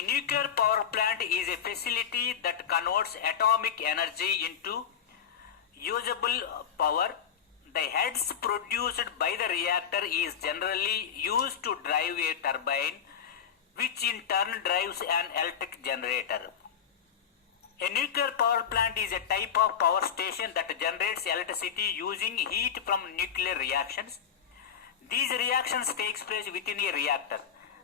A nuclear power plant is a facility that converts atomic energy into usable power. The heads produced by the reactor is generally used to drive a turbine, which in turn drives an electric generator. A nuclear power plant is a type of power station that generates electricity using heat from nuclear reactions. These reactions takes place within a reactor.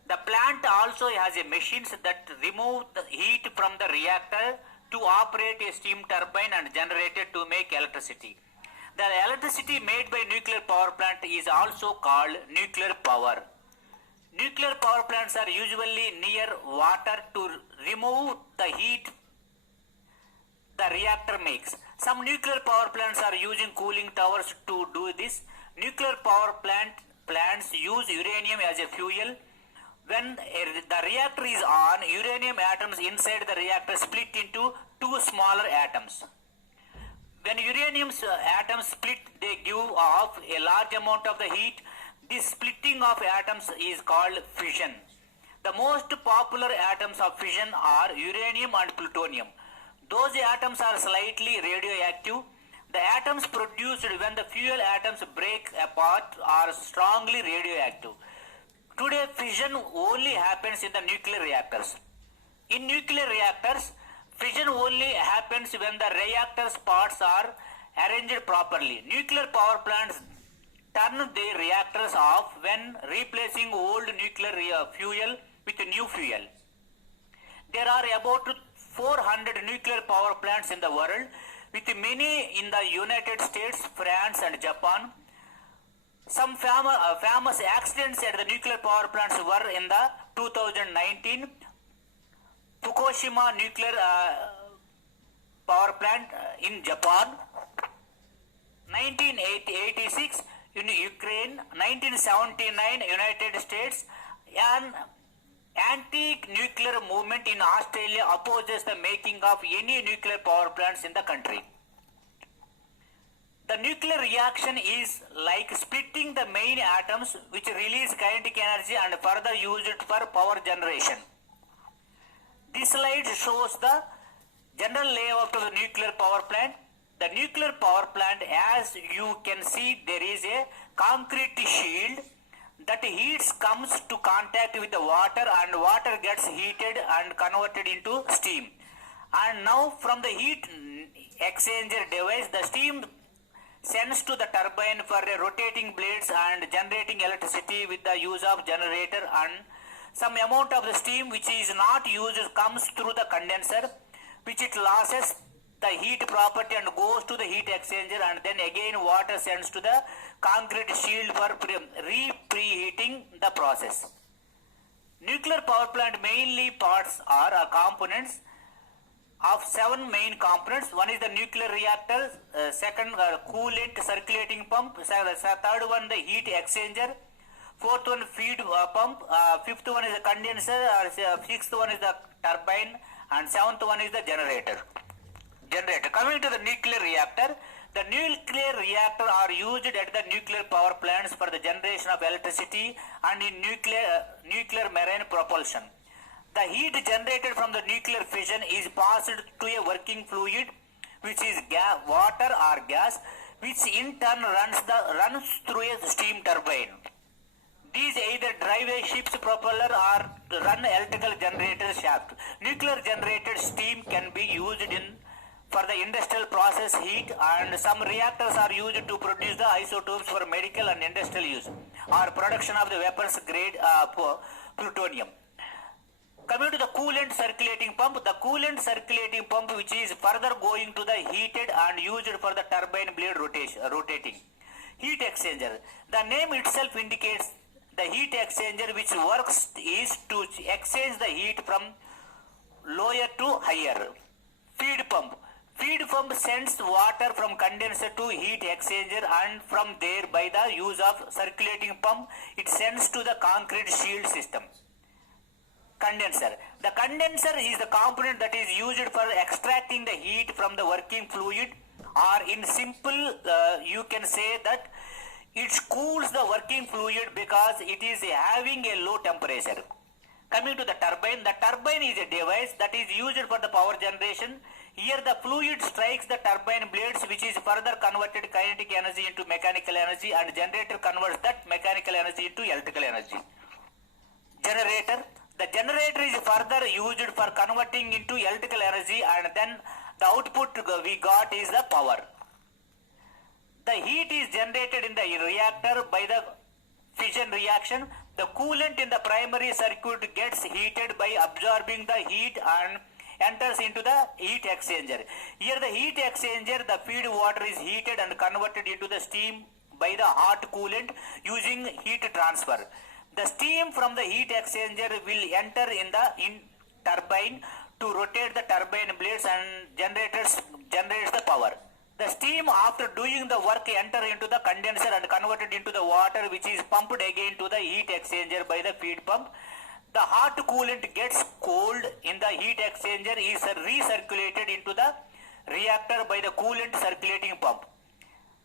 The plant also has a machines that remove the heat from the reactor to operate a steam turbine and generator to make electricity. The electricity made by nuclear power plant is also called nuclear power. Nuclear power plants are usually near water to remove the heat the reactor makes. Some nuclear power plants are using cooling towers to do this. Nuclear power plants use uranium as a fuel. When the reactor is on, uranium atoms inside the reactor split into two smaller atoms. When uranium atoms split, they give off a large amount of the heat. This splitting of atoms is called fission. The most popular atoms of fission are uranium and plutonium. Those atoms are slightly radioactive. The atoms produced when the fuel atoms break apart are strongly radioactive. Today, fission only happens in the nuclear reactors. In nuclear reactors, fission only happens when the reactor's parts are arranged properly. Nuclear power plants turn their reactors off when replacing old nuclear fuel with new fuel. There are about 400 nuclear power plants in the world, with many in the United States, France and Japan. Some famous accidents at the nuclear power plants were in the 2019 Fukushima nuclear power plant in Japan, 1986 in Ukraine, 1979 United States. An anti-nuclear movement in Australia opposes the making of any nuclear power plants in the country. The nuclear reaction is like splitting the main atoms, which release kinetic energy and further use it for power generation. This slide shows the general layout of the nuclear power plant. The nuclear power plant, as you can see, there is a concrete shield that heat comes to contact with the water, and water gets heated and converted into steam. And now from the heat exchanger device, the steam sends to the turbine for rotating blades and generating electricity with the use of generator, and some amount of the steam which is not used comes through the condenser, which it loses the heat property and goes to the heat exchanger, and then again water sends to the concrete shield for preheating the process. Nuclear power plant mainly parts are components of 7 main components. One is the nuclear reactor, second coolant circulating pump, third one the heat exchanger, fourth one feed pump, fifth one is the condenser, sixth one is the turbine, and seventh one is the generator. Coming to the nuclear reactor, the nuclear reactor are used at the nuclear power plants for the generation of electricity and in nuclear marine propulsion. The heat generated from the nuclear fission is passed to a working fluid, which is water or gas, which in turn runs through a steam turbine. These either drive a ship's propeller or run electrical generator shaft. Nuclear generated steam can be used for the industrial process heat, and some reactors are used to produce the isotopes for medical and industrial use or production of the weapons grade plutonium. Coming to the coolant circulating pump, the coolant circulating pump which is further going to the heated and used for the turbine blade rotating. Heat exchanger. The name itself indicates the heat exchanger, which works is to exchange the heat from lower to higher. Feed pump. Feed pump sends water from condenser to heat exchanger, and from there by the use of circulating pump it sends to the concrete shield system. Condenser. The condenser is the component that is used for extracting the heat from the working fluid, or in simple you can say that it cools the working fluid because it is having a low temperature. Coming to the turbine is a device that is used for the power generation. Here the fluid strikes the turbine blades, which is further converted kinetic energy into mechanical energy, and generator converts that mechanical energy into electrical energy. Generator. The generator is further used for converting into electrical energy, and then the output we got is the power. The heat is generated in the reactor by the fission reaction. The coolant in the primary circuit gets heated by absorbing the heat and enters into the heat exchanger. Here the heat exchanger, the feed water is heated and converted into the steam by the hot coolant using heat transfer. The steam from the heat exchanger will enter in the turbine to rotate the turbine blades and generates the power. The steam after doing the work enter into the condenser and converted into the water, which is pumped again to the heat exchanger by the feed pump. The hot coolant gets cold in the heat exchanger is recirculated into the reactor by the coolant circulating pump.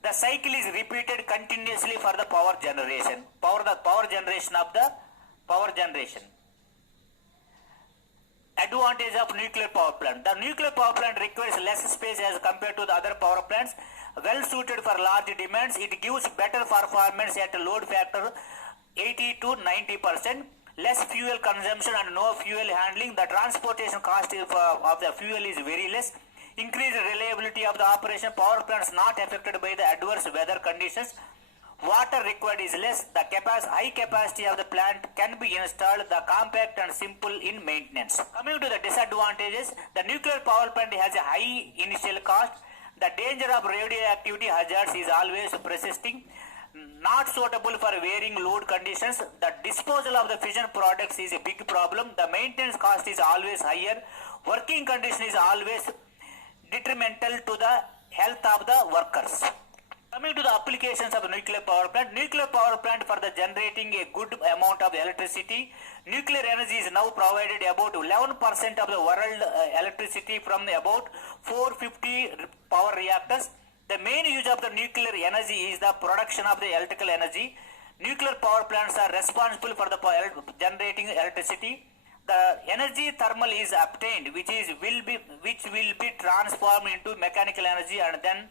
The cycle is repeated continuously for the power generation. Power generation. Advantage of nuclear power plant. The nuclear power plant requires less space as compared to the other power plants. Well suited for large demands. It gives better performance at a load factor 80 to 90%. Less fuel consumption and no fuel handling. The transportation cost of the fuel is very less. Increased reliability of the operation. Power plants not affected by the adverse weather conditions. Water required is less. The high capacity of the plant can be installed. The compact and simple in maintenance. Coming to the disadvantages, the nuclear power plant has a high initial cost. The danger of radioactivity hazards is always persisting. Not suitable for varying load conditions. The disposal of the fission products is a big problem. The maintenance cost is always higher. Working condition is always detrimental to the health of the workers. Coming to the applications of nuclear power plant. Nuclear power plant for the generating a good amount of electricity. Nuclear energy is now provided about 11% of the world electricity from about 450 power reactors. The main use of the nuclear energy is the production of the electrical energy. Nuclear power plants are responsible for the generating electricity. The energy thermal is obtained, which will be transformed into mechanical energy and then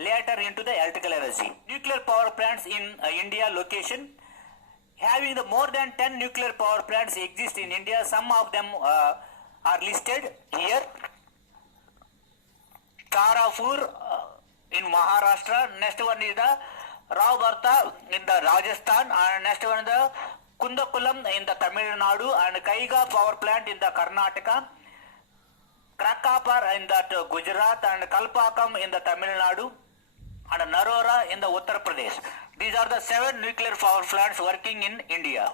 later into the electrical energy. Nuclear power plants in India location. Having the more than 10 nuclear power plants exist in India. Some of them are listed here. Tarapur in Maharashtra. Next one is the Raubarta in the Rajasthan, and next one is the Kundakulam in the Tamil Nadu, and Kaiga power plant in the Karnataka. Krakapar in the Gujarat, and Kalpakam in the Tamil Nadu, and Narora in the Uttar Pradesh. These are the 7 nuclear power plants working in India.